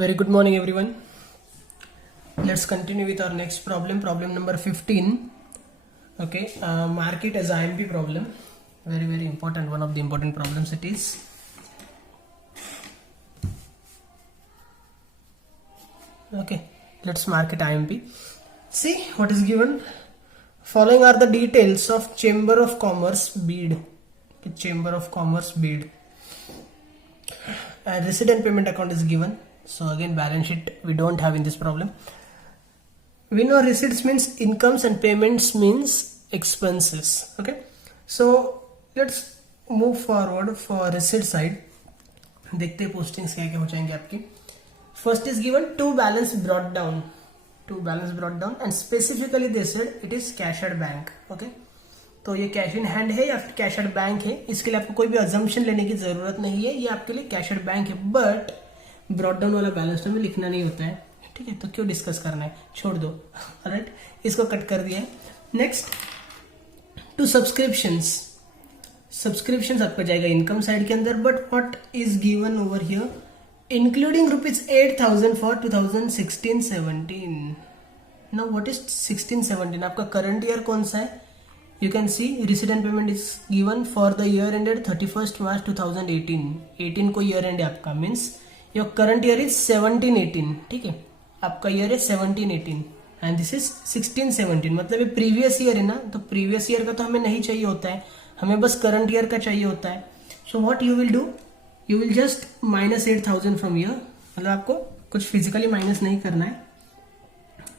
Very good morning, everyone. Let's continue with our next problem. Problem number 15. Okay, mark it as IMP problem. Very important. One of the important problems it is. Okay, let's mark it IMP. See what is given. Following are the details of Chamber of Commerce bid. Chamber of Commerce bid. And receipt and payment account is given. So again, balance sheet we don't have in this problem. We know receipts means incomes and payments means expenses. Okay, so let's move forward for receipt side. देखते हैं postings क्या क्या हो जाएंगे आपकी. First is given two balance brought down, and specifically they said it is cash at bank. Okay, तो ये cash in hand है या फिर कैश एट बैंक है, इसके लिए आपको कोई भी अजम्पशन लेने की जरूरत नहीं है. ये आपके लिए कैश एट बैंक है, बट ब्रॉड डाउन वाला बैलेंस तो हमें लिखना नहीं होता है. ठीक है, तो क्यों डिस्कस करना है, छोड़ दो. ऑलराइट, इसको कट कर दिया है. नेक्स्ट, टू सब्सक्रिप्शंस आपका जाएगा इनकम साइड के अंदर, but what is given over here, including ₹8,000 for 2016-17. Now what is 16-17? आपका करंट ईयर कौन सा है? You can see receipt and payment is given for the year ended 31st March 2018. 18 को year end है आपका, means your current year is 17-18. ठीक है, आपका year है 17-18 and this is 16-17. मतलब ये previous year है ना, तो previous year का तो हमें नहीं चाहिए होता है, हमें बस current year का चाहिए होता है. So what you will do, you will just minus 8,000 from here. मतलब आपको कुछ physically minus नहीं करना है,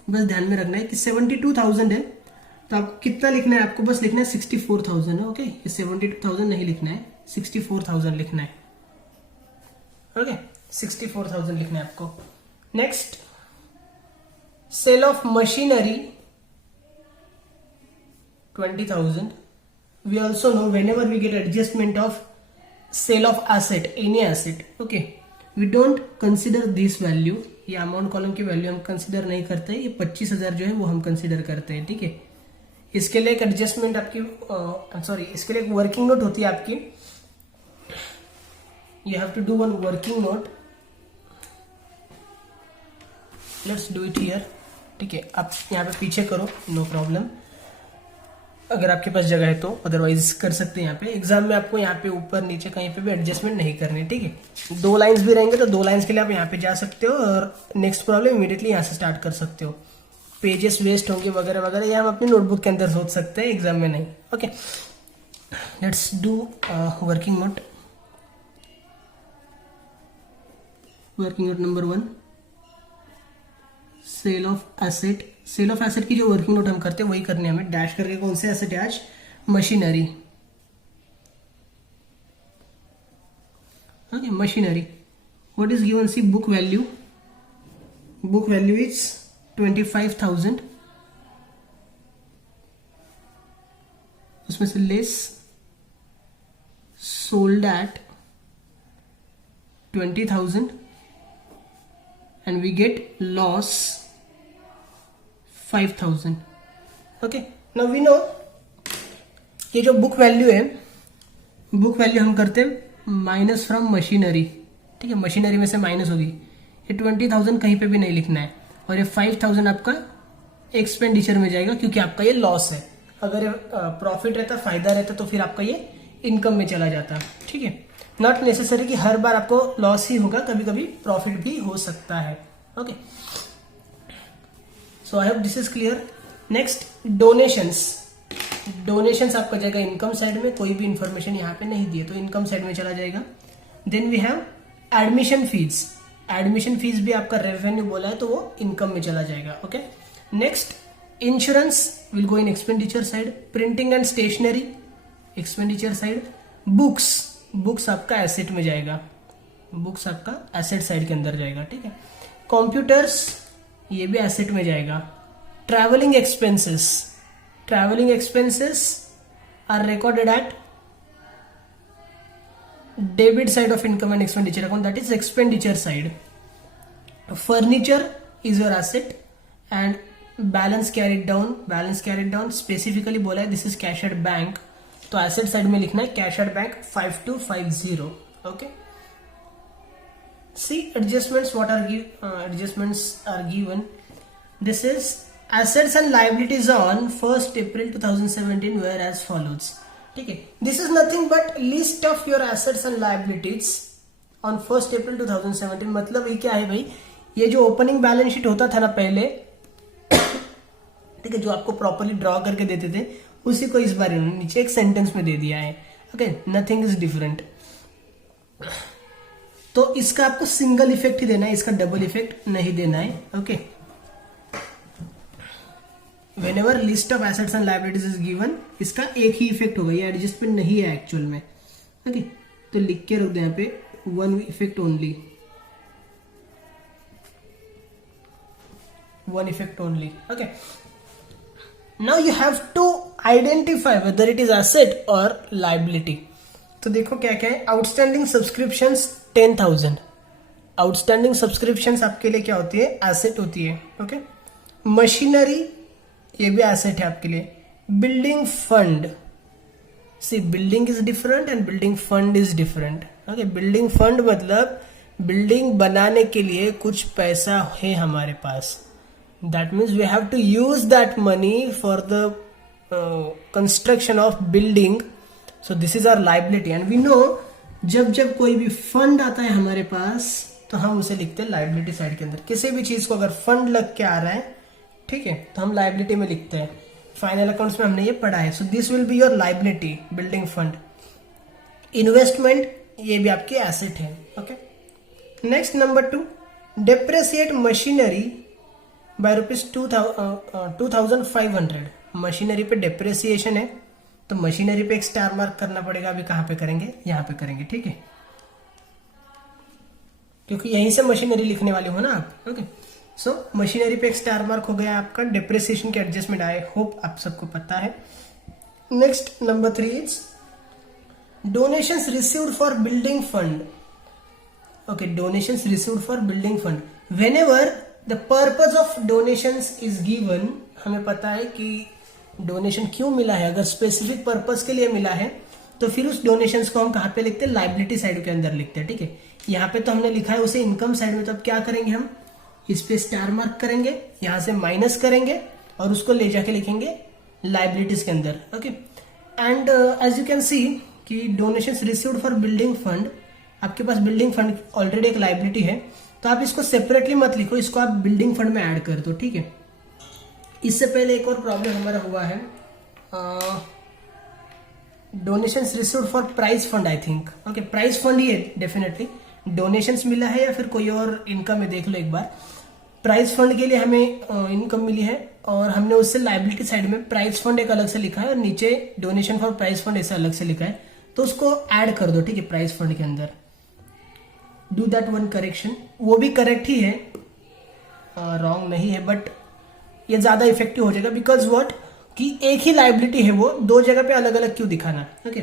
बस ध्यान में रखना है कि 72,000 है, तो आप कितना लिखना है, आपको बस लिखना है 64,000 है. ओके, 72,000 नहीं लिखना है, 64,000 लिखना है. ओके, 64,000 लिखना है आपको. Next, sale of machinery 20,000. We also know whenever we get adjustment of sale of asset, any asset, okay, we don't consider this value. ये अमाउंट कॉलम की वैल्यू हम कंसिडर नहीं करते, ये 25,000 जो है वो हम कंसिडर करते हैं. ठीक है, इसके लिए एक एडजस्टमेंट आपकी इसके लिए एक वर्किंग नोट होती है आपकी. You have to do one working note. Let's do it here. ठीक है, आप यहाँ पे पीछे करो, नो प्रॉब्लम, अगर आपके पास जगह है तो, अदरवाइज कर सकते हैं. यहाँ पे एग्जाम में आपको यहाँ पे ऊपर नीचे कहीं पे भी एडजस्टमेंट नहीं करनी. ठीक है, 2 लाइन्स भी रहेंगे तो 2 लाइन्स के लिए आप यहाँ पे जा सकते हो और नेक्स्ट प्रॉब्लम इमीडिएटली यहाँ से स्टार्ट कर सकते हो. पेजेस वेस्ट होंगे वगैरह वगैरह, ये हम अपनी नोटबुक के अंदर सोच सकते हैं, एग्जाम में नहीं. Okay, let's do working note. Working note number 1, sale of asset. Sale of asset की जो वर्किंग नोट हम करते हैं वही करने हमें. डैश करके कौन से एसेट है आज? Machinery. Okay, machinery. What is given? See book value. Book value is 25,000. उसमें से less sold at 20,000 and we get loss 5,000. Okay, now we know ये जो बुक वैल्यू है, बुक वैल्यू हम करते हैं माइनस फ्रॉम मशीनरी. ठीक है, मशीनरी में से माइनस होगी. ये 20,000 कहीं पे भी नहीं लिखना है, और ये 5,000 आपका एक्सपेंडिचर में जाएगा क्योंकि आपका ये लॉस है. अगर प्रॉफिट रहता, फायदा रहता, तो फिर आपका ये इनकम में चला जाता. ठीक है, नॉट नेसेसरी कि हर बार आपको लॉस ही होगा, कभी कभी प्रॉफिट भी हो सकता है. Okay, so I hope this is clear. Next, donations. Donations आपका जाएगा इनकम साइड में, कोई भी इंफॉर्मेशन यहाँ पे नहीं दी है तो इनकम साइड में चला जाएगा. Then we have admission fees. Admission fees भी आपका रेवेन्यू बोला है तो वो इनकम में चला जाएगा. Okay, next, insurance will go in expenditure side. Printing and stationery expenditure side. Books आपका एसेट में जाएगा, बुक्स आपका एसेट साइड के अंदर जाएगा. ठीक है, कंप्यूटर्स ये भी एसेट में जाएगा. Travelling expenses are recorded at debit side of income and expenditure account, that is expenditure side. Furniture is your asset and balance carried down specifically बोला है this is cash at bank, तो asset side में लिखना है cash at bank 5250. Okay, see adjustments, what are adjustments are given. This is assets and liabilities on 1st April 2017 were as follows. ठीक है, this is nothing but list of your assets and liabilities on 1st April 2017. मतलब ये क्या है भाई, ये जो opening balance sheet होता था ना पहले, ठीक है, जो आपको प्रॉपरली ड्रॉ करके देते थे, उसी को इस बार इन्होंने नीचे एक सेंटेंस में दे दिया है. Okay, nothing is different. तो इसका आपको सिंगल इफेक्ट ही देना है, इसका डबल इफेक्ट नहीं देना है. Okay, whenever list of assets and liabilities is given, इसका एक ही इफेक्ट होगा, ये एडजस्टमेंट नहीं है एक्चुअल में. ओके, तो लिख के रख दो यहाँ पे one effect only, one effect only. Okay, now you have to identify whether it is asset और लाइबिलिटी. तो देखो क्या क्या है. Outstanding subscriptions 10,000. आउटस्टैंडिंग सब्सक्रिप्शंस आपके लिए क्या होती है, एसेट होती है. ओके, मशीनरी ये भी एसेट है आपके लिए. Building fund, see building is different and building fund is different. Okay, building fund मतलब बिल्डिंग बनाने के लिए कुछ पैसा है हमारे पास. That means we have to use that money for the construction of building. So this is our liability and we know जब जब कोई भी फंड आता है हमारे पास तो हम उसे लिखते हैं लाइबिलिटी साइड के अंदर. किसी भी चीज को अगर फंड लग के आ रहा है, ठीक है, तो हम लाइबिलिटी में लिखते हैं. फाइनल अकाउंट्स में हमने ये पढ़ा है. So this will be your liability, building fund. Investment ये भी आपकी एसेट है. Okay, next number 2, depreciate machinery by ₹2,500. Machinery पे डेप्रेसिएशन है तो मशीनरी पे एक स्टार मार्क करना पड़ेगा. अभी कहां पे करेंगे, यहां पे करेंगे. ठीक है, क्योंकि यहीं से मशीनरी लिखने वाले हो ना आप. ओके, सो मशीनरी पे एक स्टार मार्क हो गया आपका. डेप्रिसिएशन के एडजस्टमेंट आए, होप आप सबको पता है. Next number 3 is donations received for building fund. Okay, donations received for building fund. Whenever the purpose of donations is given, हमें पता है कि डोनेशन क्यों मिला है. अगर स्पेसिफिक पर्पस के लिए मिला है तो फिर उस डोनेशंस को हम कहां पे लिखते हैं, लाइबिलिटी साइड के अंदर लिखते हैं. ठीक है, यहाँ पे तो हमने लिखा है उसे इनकम साइड में. तो अब क्या करेंगे, हम इस पे स्टार मार्क करेंगे, यहां से माइनस करेंगे और उसको ले जाके लिखेंगे लाइबिलिटीज के अंदर. Okay, and as you can see कि donations received for building fund, आपके पास बिल्डिंग फंड ऑलरेडी एक लाइबिलिटी है, तो आप इसको सेपरेटली मत लिखो, इसको आप बिल्डिंग फंड में ऐड कर दो. ठीक है, इससे पहले एक और प्रॉब्लम हमारा हुआ है, donations received for prize fund I think. Okay, prize fund ही है डेफिनेटली. डोनेशंस मिला है या फिर कोई और इनकम है, देख लो एक बार. प्राइज फंड के लिए हमें इनकम मिली है और हमने उससे लाइबिलिटी साइड में प्राइज फंड एक अलग से लिखा है और नीचे डोनेशन फॉर प्राइज फंड ऐसे अलग से लिखा है. तो उसको ऐड कर दो. ठीक है, प्राइज फंड के अंदर डू दैट वन करेक्शन. वो भी करेक्ट ही है, रॉन्ग नहीं है, बट ये ज्यादा इफेक्टिव हो जाएगा. बिकॉज व्हाट कि एक ही लाइबिलिटी है, वो दो जगह पे अलग अलग क्यों दिखाना. Okay,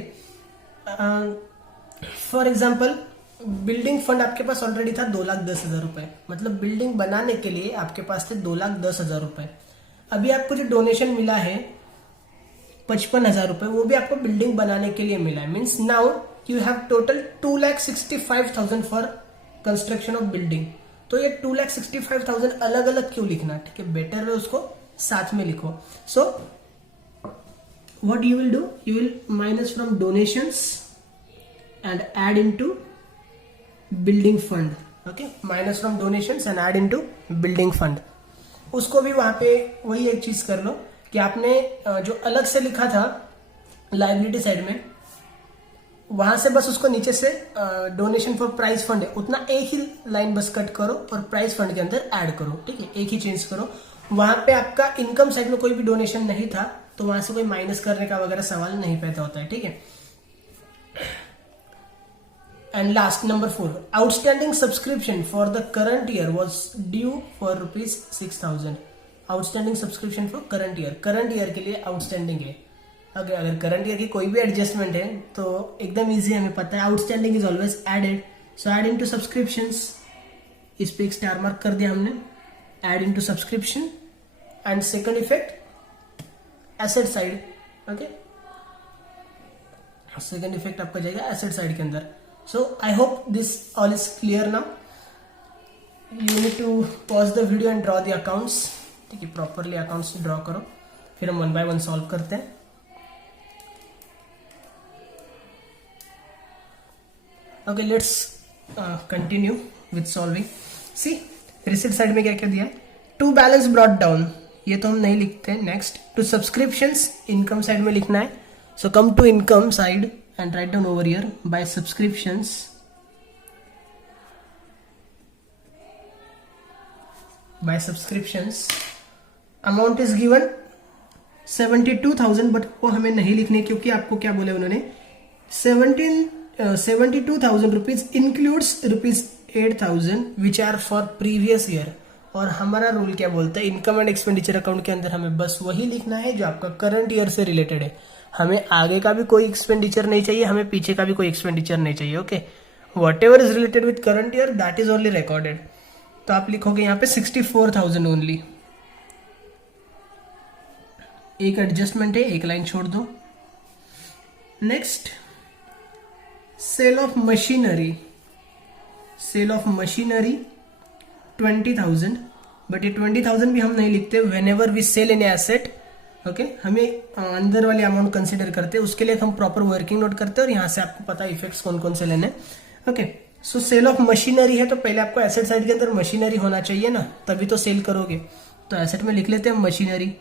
for example building fund आपके पास ऑलरेडी था 2,10,000 रुपए. मतलब बिल्डिंग बनाने के लिए आपके पास थे 2,10,000 रुपए. अभी आपको जो डोनेशन मिला है 55,000 रुपए, वो भी आपको बिल्डिंग बनाने के लिए मिला है. Means now you have total 2,65,000 for construction of building. तो ये 2,65,000 अलग अलग क्यों लिखना. ठीक है, बेटर है उसको साथ में लिखो. So what you will do, you will minus from donations and add into building fund. Okay, minus from donations and add into building fund. उसको भी वहां पे वही एक चीज कर लो कि आपने जो अलग से लिखा था लाइबिलिटी साइड में, वहां से बस उसको नीचे से डोनेशन फॉर प्राइज फंड है उतना एक ही लाइन बस कट करो और प्राइज फंड के अंदर ऐड करो. ठीक है, एक ही चेंज करो. वहां पे आपका इनकम साइड में कोई भी डोनेशन नहीं था तो वहां से कोई माइनस करने का वगैरह सवाल नहीं पैदा होता है. ठीक है, and last number 4, outstanding subscription for the current year was due for ₹6,000. Outstanding subscription for current year, current year के लिए आउटस्टैंडिंग है. अगर करंट ईयर की कोई भी एडजस्टमेंट है तो एकदम इजी, हमें पता है outstanding is always added. So add into subscriptions, इस पे एक स्टार मार्क कर दिया हमने, add into subscription. And second effect asset side. Okay, second effect आपका जाएगा एसेट साइड के अंदर. So I hope this all is clear now. You need to pause the video and draw the accounts. ठीक है, properly accounts draw करो, फिर हम 1 bye 1 solve करते हैं। Okay, let's continue with solving. See receipt side में क्या क्या दिया है, टू बैलेंस ब्रॉट डाउन, ये तो हम नहीं लिखते हैं। Next to subscriptions, income side में लिखना है। So come to income side and write down over here by subscriptions. By subscriptions amount is given 72,000, but वो हमें नहीं लिखने, क्योंकि आपको क्या बोले उन्होंने 72,000 rupees includes rupees 8,000 which are for previous year. और हमारा रूल क्या बोलता है, इनकम एंड एक्सपेंडिचर अकाउंट के अंदर हमें बस वही लिखना है जो आपका करंट ईयर से रिलेटेड है। हमें आगे का भी कोई एक्सपेंडिचर नहीं चाहिए, हमें पीछे का भी कोई एक्सपेंडिचर नहीं चाहिए। Okay, what ever is related with current year that is only recorded. तो आप लिखोगे यहाँ पे 64,000 ओनली। एक एडजस्टमेंट है, एक लाइन छोड़ दो। Next sale of machinery, sale of machinery 20,000, but ये 20,000 भी हम नहीं लिखते। Whenever we sell in asset, okay, हमें अंदर वाले अमाउंट कंसिडर करते हैं, उसके लिए हम प्रॉपर वर्किंग नोट करते हैं और यहाँ से आपको पता है इफेक्ट्स कौन कौन से लेने। Okay, so sale of machinery है तो पहले आपको एसेट साइड के अंदर मशीनरी होना चाहिए ना, तभी तो सेल करोगे। तो एसेट में लिख लेते हैं मशीनरी।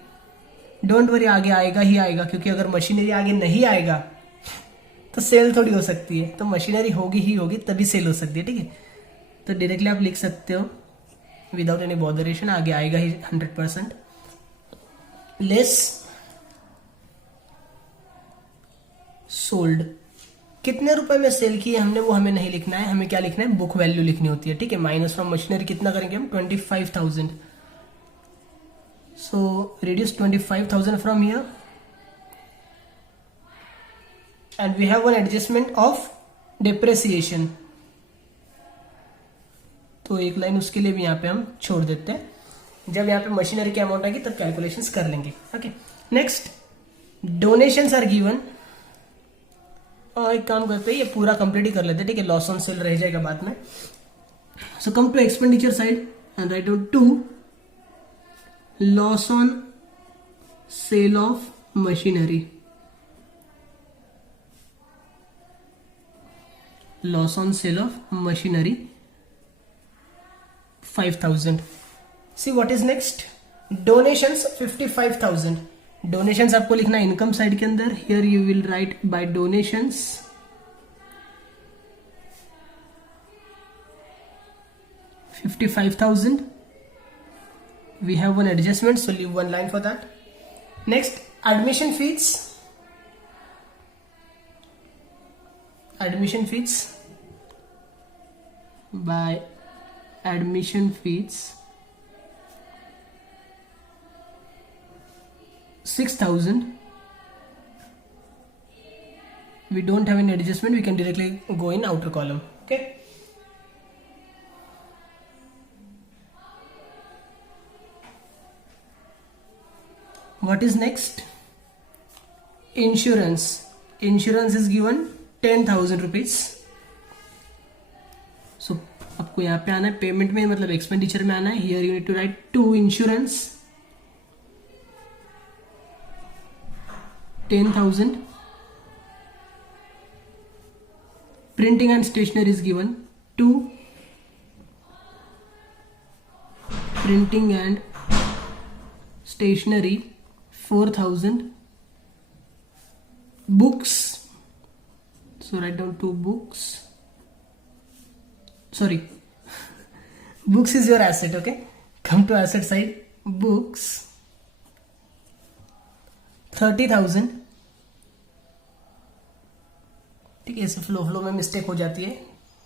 डोंट वरी, आगे आएगा ही आएगा, क्योंकि अगर मशीनरी आगे नहीं आएगा तो सेल थोड़ी हो सकती है। तो मशीनरी होगी ही होगी तभी सेल हो सकती है। ठीक है, तो डायरेक्टली आप लिख सकते हो विदाउट एनी बॉदरेशन, आगे आएगा ही 100%। लेस सोल्ड, कितने रुपए में सेल किए हमने वो हमें नहीं लिखना है, हमें क्या लिखना है, बुक वैल्यू लिखनी होती है। ठीक है, माइनस फ्रॉम मशीनरी कितना करेंगे हम, 25,000। So reduce 25,000 from here and we have one adjustment of depreciation. तो एक लाइन उसके लिए भी यहाँ पे हम छोड़ देते हैं, जब यहाँ पे मशीनरी की अमाउंट आएगी तब कैलकुलेशंस कर लेंगे। Okay, next donations are given. एक काम करते हैं, ये पूरा कंप्लीट ही कर लेते हैं। ठीक है, लॉस ऑन सेल रह जाएगा बाद में। So come to expenditure side and write down to loss on sale of machinery, loss on sale of machinery 5,000। See what is next, donations 55,000। Donations आपको लिखना है इनकम साइड के अंदर। Here you will write by donations 55,000। we have one adjustment, so leave one line for that. Next, admission fees, admission fees by admission fees 6,000. We don't have any adjustment, we can directly go in outer column. Okay, what is next, insurance. Insurance is given 10,000 rupees. So आपको यहाँ पे आना है payment में, मतलब expenditure में आना है। Here you need to write to insurance 10,000. Printing and stationery is given 2. Printing and stationery 4,000. Books, so write down 2 books. Sorry, books is your asset. Okay, come to asset side. Books 30,000. ठीक है, ऐसे flow में mistake हो जाती है,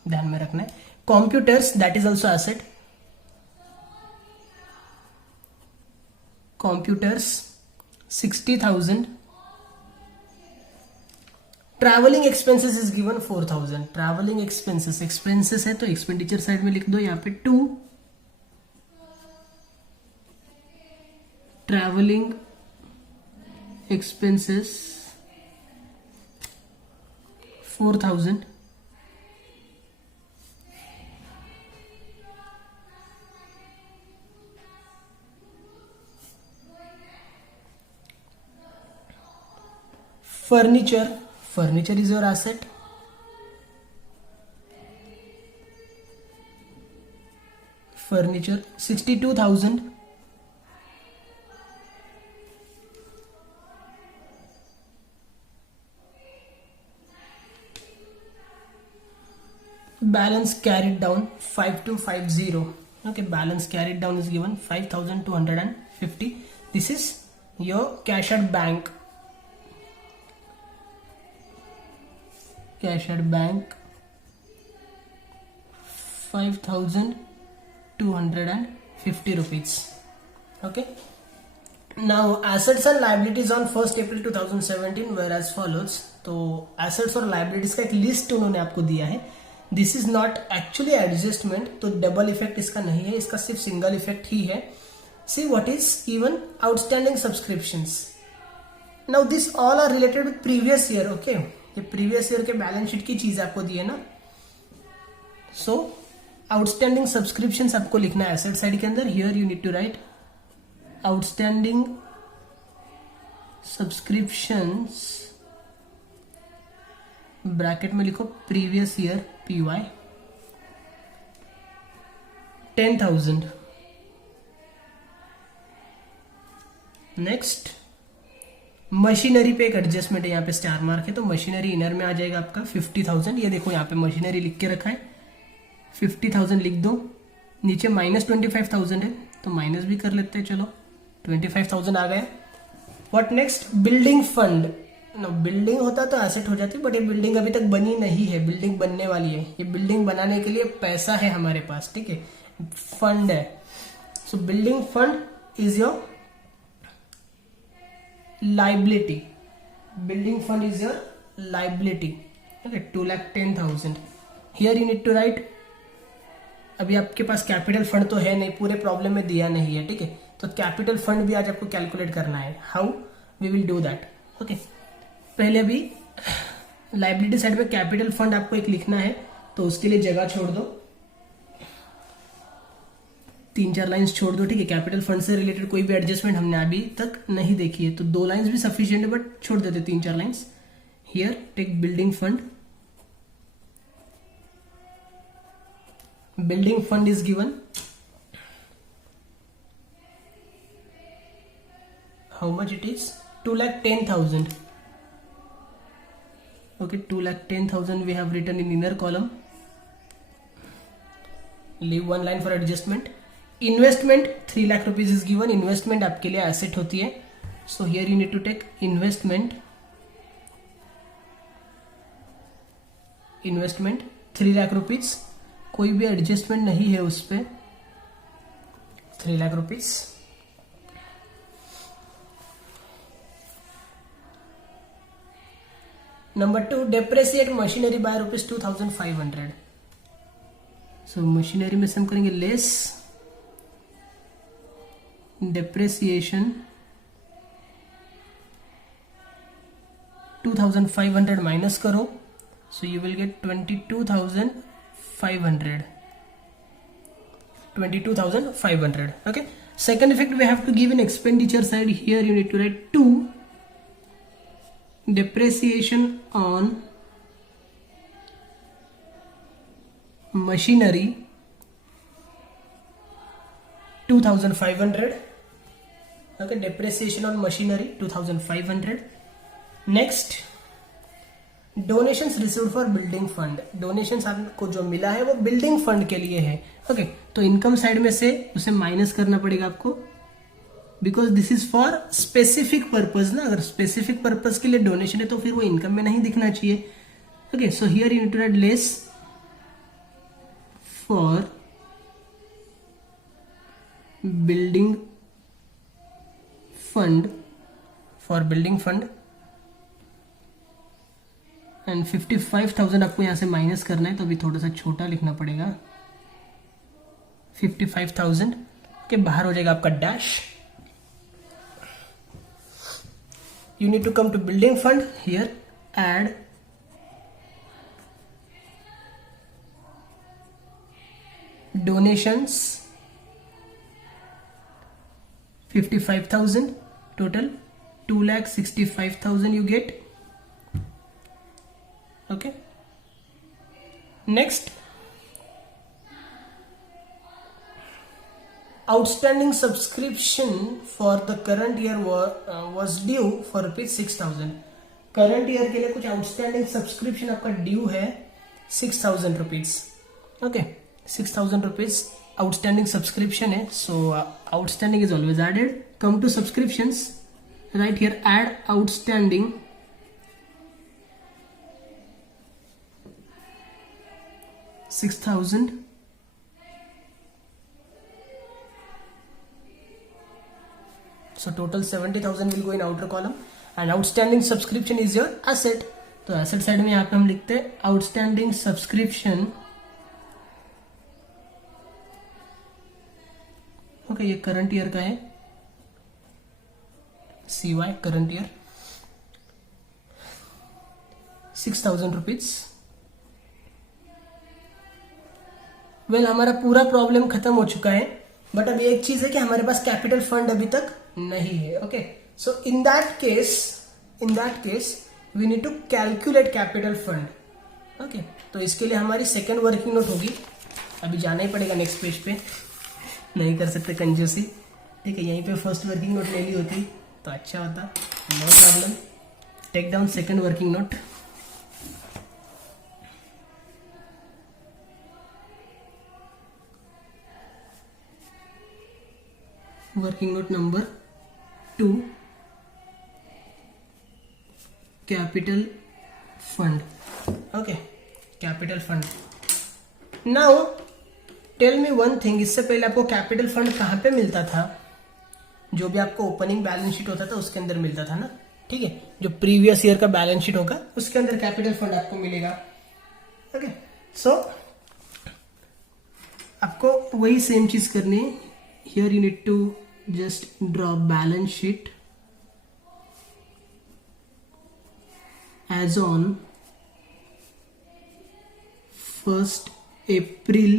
ध्यान में रखना है। Computers, that is also asset. Computers 60,000. Travelling expenses is given 4,000. Travelling expenses, expenses है तो एक्सपेंडिचर साइड में लिख दो यहाँ पे 2. Travelling expenses 4,000. Furniture is your asset. Furniture 62,000. Balance carried down 5250. Okay, balance carried down is given 5,250. This is your cash at bank. Cash at bank 5,250 rupees. Okay. Now assets and liabilities on 1st April 2017 were as follows. तो assets और liabilities का एक list उन्होंने आपको दिया है. This is not actually adjustment, तो double effect इसका नहीं है, इसका सिर्फ सिंगल इफेक्ट ही है. See what is given outstanding subscriptions. Now this all are related with previous year. Okay, ये प्रीवियस ईयर के बैलेंस शीट की चीज आपको दी है ना. सो आउटस्टैंडिंग सब्सक्रिप्शंस आपको लिखना है एसेट साइड के अंदर. Here you need to write outstanding subscriptions, bracket में लिखो previous year PY 10,000. Next machinery पे एक एडजस्टमेंट है, यहाँ पे स्टार मार्क है, तो मशीनरी इनर में आ जाएगा आपका 50,000. ये देखो यहाँ पे मशीनरी लिख के रखा है, 50,000 लिख दो. नीचे -25,000 है तो माइनस भी कर लेते हैं. चलो 25,000 आ गया. What next? Building fund. Building होता तो एसेट हो जाती, बट ये बिल्डिंग अभी तक बनी नहीं है, बिल्डिंग बनने वाली है. ये बिल्डिंग बनाने के लिए पैसा है हमारे पास, ठीक है, फंड है. So building fund is your liability. Building fund is your liability. Okay, 2,10,000. Here you need to write. अभी आपके पास कैपिटल फंड तो है नहीं, पूरे प्रॉब्लम में दिया नहीं है, ठीक है, तो कैपिटल फंड भी आज आपको कैलकुलेट करना है. How we will do that. Okay, पहले अभी लाइबिलिटी साइड पे कैपिटल फंड आपको एक लिखना है, तो उसके लिए जगह छोड़ दो, 3-4 लाइंस छोड़ दो, ठीक है. कैपिटल फंड से रिलेटेड कोई भी एडजस्टमेंट हमने अभी तक नहीं देखी है, तो 2 लाइंस भी सफिशिएंट है, बट छोड़ देते 3-4 lines. Here take building fund. Building fund is given. How much it is? 2,10,000. Okay, 2,10,000 we have written in inner column. Leave 1 line for adjustment. Investment 3 lakh rupees is given. Investment आपके लिए asset होती है, so here you need to take investment. Investment 3 lakh rupees. कोई भी adjustment नहीं है उस पे. 3 lakh rupees. Number 2, depreciate machinery by rupees 2,500. So machinery में से हम करेंगे less depreciation 2,500 माइनस करो, so you will get 22,500. 22,500. Okay. Second effect we have to give in expenditure side. Here you need to write 2 depreciation on machinery 2,500. Okay, depreciation on machinery 2,500. Next, donations received for building fund. donations आपको जो मिला है वो building fund के लिए है. okay, तो income side में से उसे माइनस करना पड़ेगा आपको, because this is for specific purpose ना. अगर स्पेसिफिक पर्पज के लिए डोनेशन है तो फिर वो इनकम में नहीं दिखना चाहिए. Okay, so here you need to write less for building fund, for building fund, and 55,000 आपको यहां से माइनस करना है, तो अभी थोड़ा सा छोटा लिखना पड़ेगा. 55,000 के बाहर हो जाएगा आपका dash. You need to come to building fund. Here add donations 55,000, total 2,65,000 you get. Okay. Next, outstanding subscription for the current year was due for rupees 6,000. Current year के लिए कुछ आउटस्टैंडिंग सब्सक्रिप्शन आपका ड्यू है 6,000 rupees. Okay, 6,000 rupees outstanding subscription है. So outstanding is always added. Come to subscriptions, right here add outstanding. $6,000. So total 70,000 will go in outer column and outstanding subscription is your asset. तो asset side में यहाँ पे हम लिखते हैं outstanding subscription. Okay, ये current year का है, CY current year, 6,000 rupees. Well, हमारा पूरा प्रॉब्लम खत्म हो चुका है, बट अभी एक चीज है कि हमारे पास कैपिटल फंड अभी तक नहीं है. Okay, so in that case we need to calculate capital fund. Okay, तो इसके लिए हमारी सेकेंड वर्किंग नोट होगी. अभी जाना ही पड़ेगा नेक्स्ट पेज पे, नहीं कर सकते कंजूसी. ठीक है, यहीं पे फर्स्ट वर्किंग नोट ले ली होती तो अच्छा होता. No problem. Take down second working note. Working note number 2, capital fund. Okay, capital fund. Now tell me one thing, इससे पहले आपको कैपिटल फंड कहाँ पे मिलता था? जो भी आपको ओपनिंग बैलेंस शीट होता था उसके अंदर मिलता था ना. ठीक है, जो प्रीवियस ईयर का बैलेंस शीट होगा उसके अंदर कैपिटल फंड आपको मिलेगा. ओके, सो आपको वही सेम चीज करनी है. Here you need to just draw balance sheet as on 1st April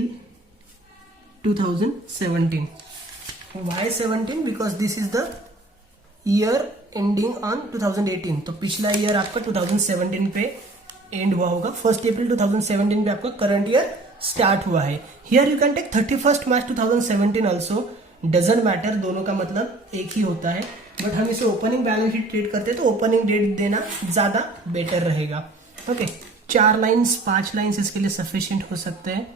2017. Why 17? Because this is the year ending on 2018. तो पिछला ईयर आपका 2017 पे एंड हुआ होगा. 1st April 2017 पे आपका करंट ईयर स्टार्ट हुआ है. Here you can take 31st March 2017 also, doesn't matter, दोनों का मतलब एक ही होता है. बट हम इसे ओपनिंग बैलेंस शीट ट्रीट करते हैं तो ओपनिंग डेट देना ज्यादा बेटर रहेगा. ओके, 4 लाइन्स 5 लाइन्स इसके लिए सफिशिएंट हो सकते हैं.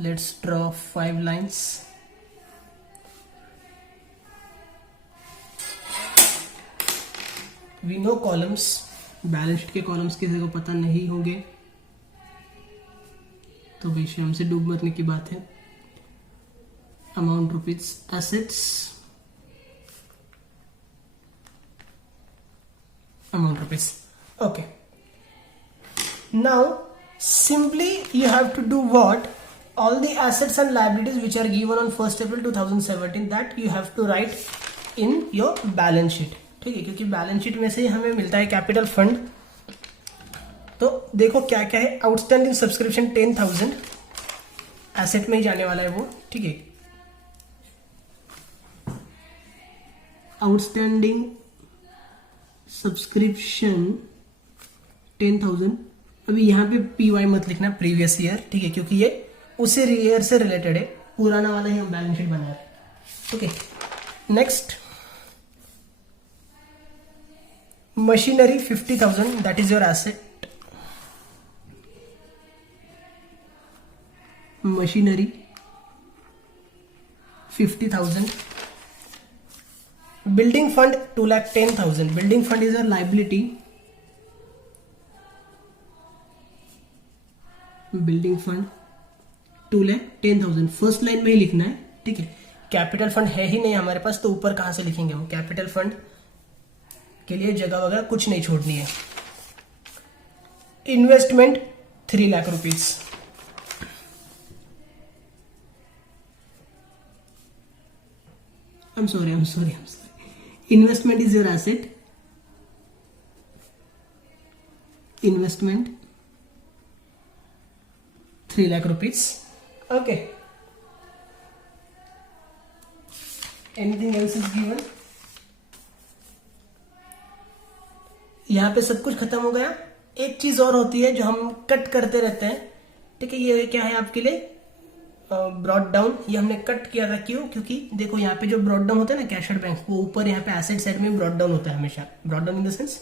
Let's draw 5 lines. We know columns, balance sheet के कॉलम्स किसी को पता नहीं होंगे तो वैसे हमसे डूब मरने की बात है. Amount rupees, assets, amount rupees. Okay, now simply you have to do what? All the assets and liabilities which are given on 1st April 2017 that you have to write in your balance sheet. ठीक है, क्योंकि balance sheet में से ही हमें मिलता है capital fund. तो देखो क्या क्या है. आउटस्टैंडिंग सब्सक्रिप्शन 10,000, एसेट में ही जाने वाला है वो. ठीक है, आउटस्टैंडिंग सब्सक्रिप्शन 10,000. अभी यहाँ पे PY मत लिखना, प्रीवियस ईयर. ठीक है, क्योंकि ये उसी ईयर से रिलेटेड है, पुराना वाला ही हम बैलेंस शीट बना रहे हैं. Okay, next, machinery 50,000, that is your asset. Machinery 50,000. Building fund 2,10,000. Building fund is a liability. Building fund 2,10,000. First line में ही लिखना है. ठीक है, कैपिटल फंड है ही नहीं हमारे पास तो ऊपर कहां से लिखेंगे हम? कैपिटल फंड के लिए जगह वगैरह कुछ नहीं छोड़नी है. Investment 3 lakh rupees. I'm sorry. Investment is your asset. Investment 3 lakh rupees. Okay. Anything else is given? यहाँ पे सब कुछ खत्म हो गया. एक चीज और होती है जो हम कट करते रहते हैं. ठीक है, ये क्या है आपके लिए? Brought down. ये हमने कट किया था. क्यों? क्योंकि देखो यहाँ पे जो ब्रॉड डाउन होता है ना कैश एट बैंक, वो ऊपर यहाँ पे एसेट साइड में ब्रॉड डाउन होता है हमेशा. Brought down in the sense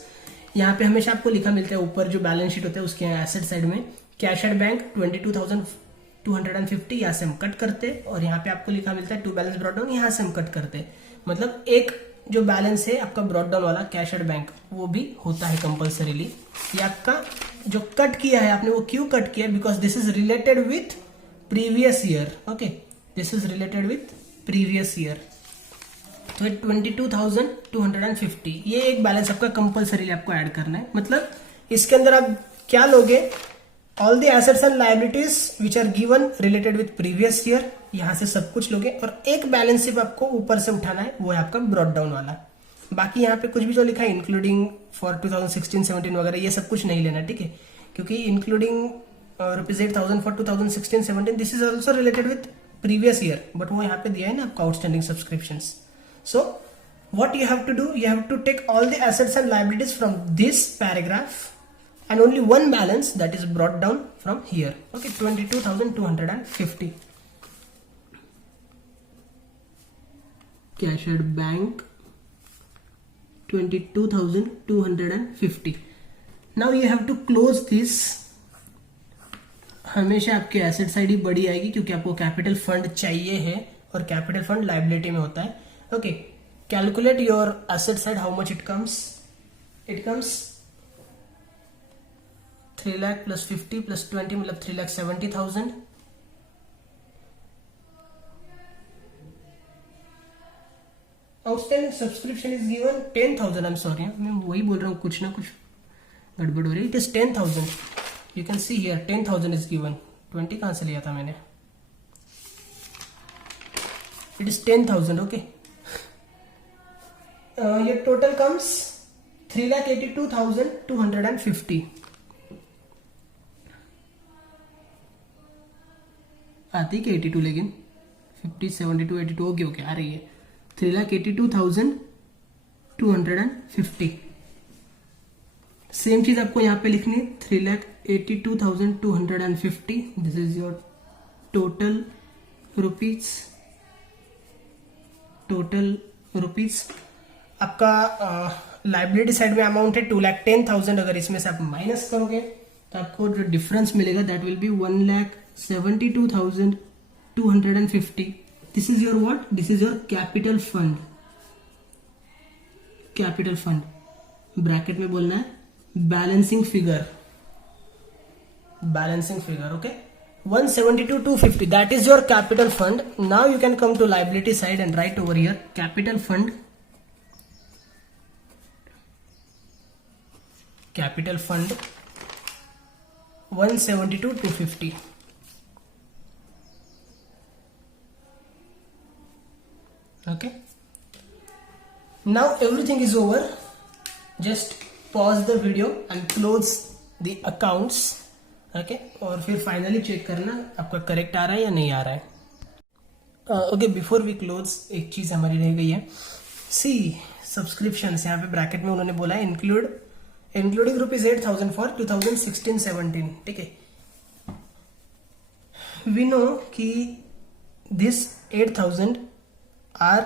यहाँ पे हमेशा आपको लिखा मिलता है ऊपर जो बैलेंस शीट होता है उसके एसेट साइड में कैश एट बैंक 22,250 यहाँ से हम कट करते, और यहाँ पे आपको लिखा मिलता है टू बैलेंस ब्रॉड डाउन, यहाँ से हम कट करते. मतलब एक जो बैलेंस है आपका ब्रॉड डाउन वाला कैश एट बैंक वो भी होता है कंपल्सरीली. ये आपका जो कट किया है आपने, वो क्यों कट किया? Because this is related with previous year. Okay, this is related with previous year. तो 22,250 ये एक बैलेंस आपका कंपल्सरी आपको ऐड करना है. मतलब इसके अंदर आप क्या लोगे? All the assets and liabilities which are given related with previous year, यहां से सब कुछ लोगे, और एक बैलेंस सिर्फ आपको ऊपर से उठाना है, वो है आपका ब्रॉड डाउन वाला. बाकी यहाँ पे कुछ भी जो लिखा है इंक्लूडिंग फॉर 2016-17 वगैरह ये सब कुछ नहीं लेना. ठीक है, क्योंकि including ₹8,000 for 2016-17 this is also related with previous year, but वो यहाँ पे दिया है ना आपका outstanding subscriptions. So what you have to do, you have to take all the assets and liabilities from this paragraph and only one balance that is brought down from here. Okay, 22,250. Cash at bank 22,250. Now you have to close this. हमेशा आपकी asset side ही बड़ी आएगी क्योंकि आपको capital fund चाहिए है, और capital fund liability में होता है. Okay, calculate your asset side, how much it comes. It comes 3 lakh plus 50 plus 20 मतलब 3,70,000. Outstanding subscription is given 10,000. I'm sorry, मैं वही बोल रहा हूँ, कुछ ना कुछ गड़बड़ हो रही है. It is 10,000. You can see here 10,000 is given. 20 कहाँ से लिया था मैंने? It is 10,000. Okay. Your total comes 3,82,250. आती कि 82, लेकिन 50, 72, 82 ओके आ रही है. 3,82,250. सेम चीज आपको यहाँ पे लिखनी है. 3,82,250. This is your total rupees. आपका लाइबिलिटी साइड में अमाउंट है 2,10,000. अगर इसमें से आप माइनस करोगे तो आपको जो डिफरेंस मिलेगा that will be 1,72,250. This is your what? This is your capital fund. Capital fund bracket में बोलना है balancing figure. Okay, 172,250 that is your capital fund. Now you can come to liability side and write over here capital fund 172,250. Okay, now everything is over. Just pause the video and close the accounts. Okay, और फिर finally check करना आपका correct आ रहा है या नहीं आ रहा है. ओके, बिफोर वी क्लोज एक चीज हमारी रह गई है. सी सब्सक्रिप्शंस, यहाँ पे ब्रैकेट में उन्होंने बोला है इंक्लूडिंग ₹8,000 फॉर 2016-17. ठीक है, वी नो कि this 8,000 are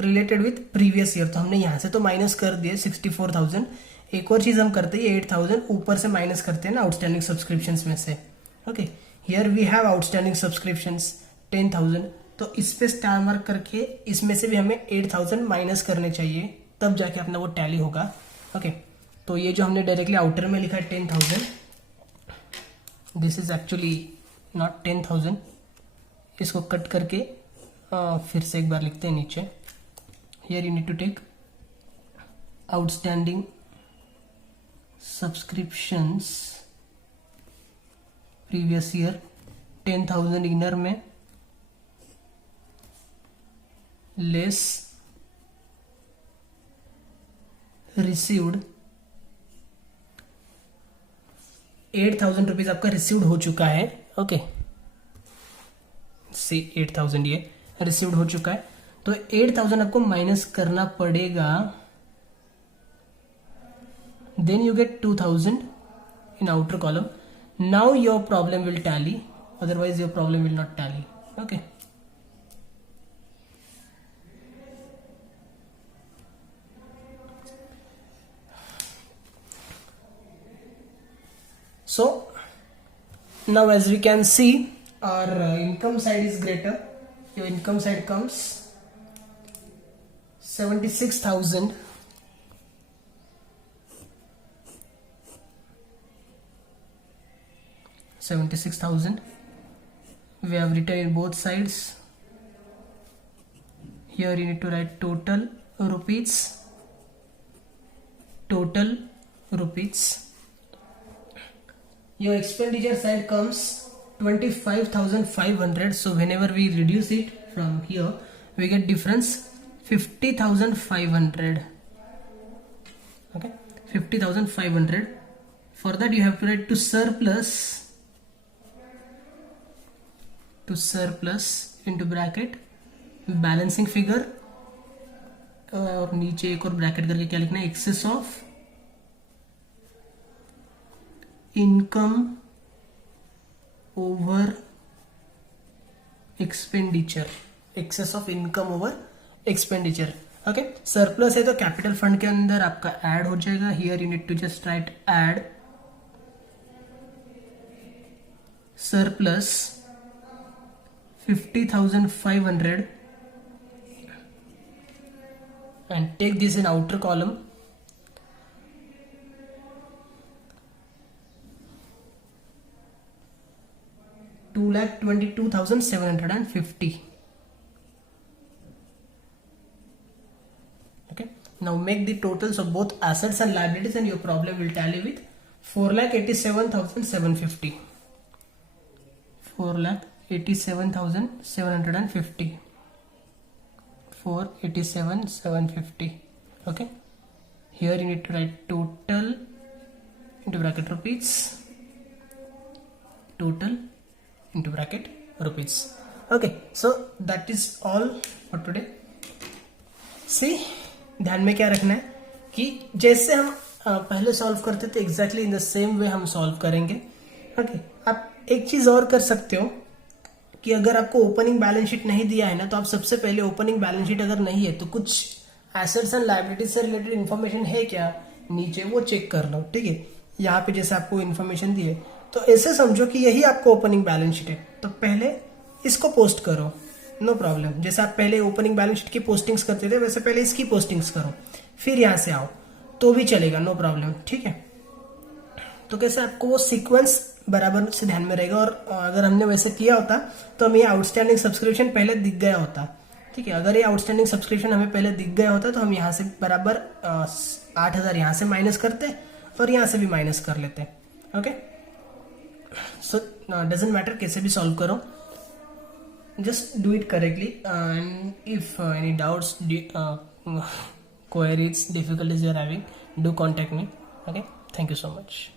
related with previous year, तो हमने यहाँ से तो माइनस कर दिए 64,000. एक और चीज हम करते हैं, 8,000 ऊपर से माइनस करते हैं ना आउटस्टैंडिंग सब्सक्रिप्शंस में से. Okay, here we have outstanding subscriptions 10,000, तो इस पे स्टार मार्क करके इसमें से भी हमें 8,000 माइनस करने चाहिए, तब जाके अपना वो टैली होगा. ओके, तो ये जो हमने डायरेक्टली आउटर में लिखा है 10,000, दिस इज एक्चुअली नॉट 10,000. इसको कट करके फिर से एक बार लिखते हैं नीचे. Here you need to take outstanding subscriptions previous year 10,000 inner में लेस रिसीव्ड. 8,000 रुपीज आपका रिसीव्ड हो चुका है. ओके, से 8000 ये रिसीव्ड हो चुका है, तो 8000 आपको माइनस करना पड़ेगा, then you get 2000 in outer column. Now your problem will tally, otherwise your problem will not tally. Okay. So now as we can see, our income side is greater. Your income side comes 76,000. We have written in both sides. Here you need to write total rupees. Your expenditure side comes 25,500. So whenever we reduce it from here, we get difference 50,500. Okay, 50,500. For that you have to write to surplus into bracket balancing figure, और नीचे एक और bracket करके क्या लिखना है, excess of income over expenditure, excess of income over expenditure. Okay, surplus है तो कैपिटल फंड के अंदर आपका ऐड हो जाएगा. Here you need to just write add surplus 50,500 and take this in outer column. $222,750. Okay, now make the totals of both assets and liabilities and your problem will tally with 4,87,750. 4,87,750. 4,87,750. Okay, here you need to write total into bracket rupees, total into bracket rupees. Okay, so that is all for today. See, ध्यान में क्या रखना है कि जैसे हम पहले solve करते थे exactly in the same way हम सॉल्व करेंगे. ओके, आप एक चीज और कर सकते हो कि अगर आपको ओपनिंग बैलेंस शीट नहीं दिया है ना, तो आप सबसे पहले ओपनिंग बैलेंस शीट अगर नहीं है तो कुछ एसेट्स एंड लायबिलिटीज से रिलेटेड इन्फॉर्मेशन है क्या नीचे, वो चेक कर लो. ठीक है, यहाँ पे जैसे आपको इन्फॉर्मेशन दी है तो ऐसे समझो कि यही आपको ओपनिंग बैलेंस शीट है, तो पहले इसको पोस्ट करो, नो प्रॉब्लम. जैसे आप पहले ओपनिंग बैलेंस शीट की पोस्टिंग्स करते थे वैसे पहले इसकी पोस्टिंग्स करो, फिर यहाँ से आओ तो भी चलेगा, नो प्रॉब्लम. ठीक है, तो कैसे आपको वो सीक्वेंस बराबर से ध्यान में रहेगा. और अगर हमने वैसे किया होता तो हमें आउटस्टैंडिंग सब्सक्रिप्शन पहले दिख गया होता. ठीक है, अगर ये आउटस्टैंडिंग सब्सक्रिप्शन हमें पहले दिख गया होता तो हम यहाँ से बराबर 8,000 यहाँ से माइनस करते और यहाँ से भी माइनस कर लेते. ओके, सो डजेंट मैटर, कैसे भी सॉल्व करो, just do it correctly. And if any doubts, queries, difficulties you are having, do contact me. Okay, thank you so much.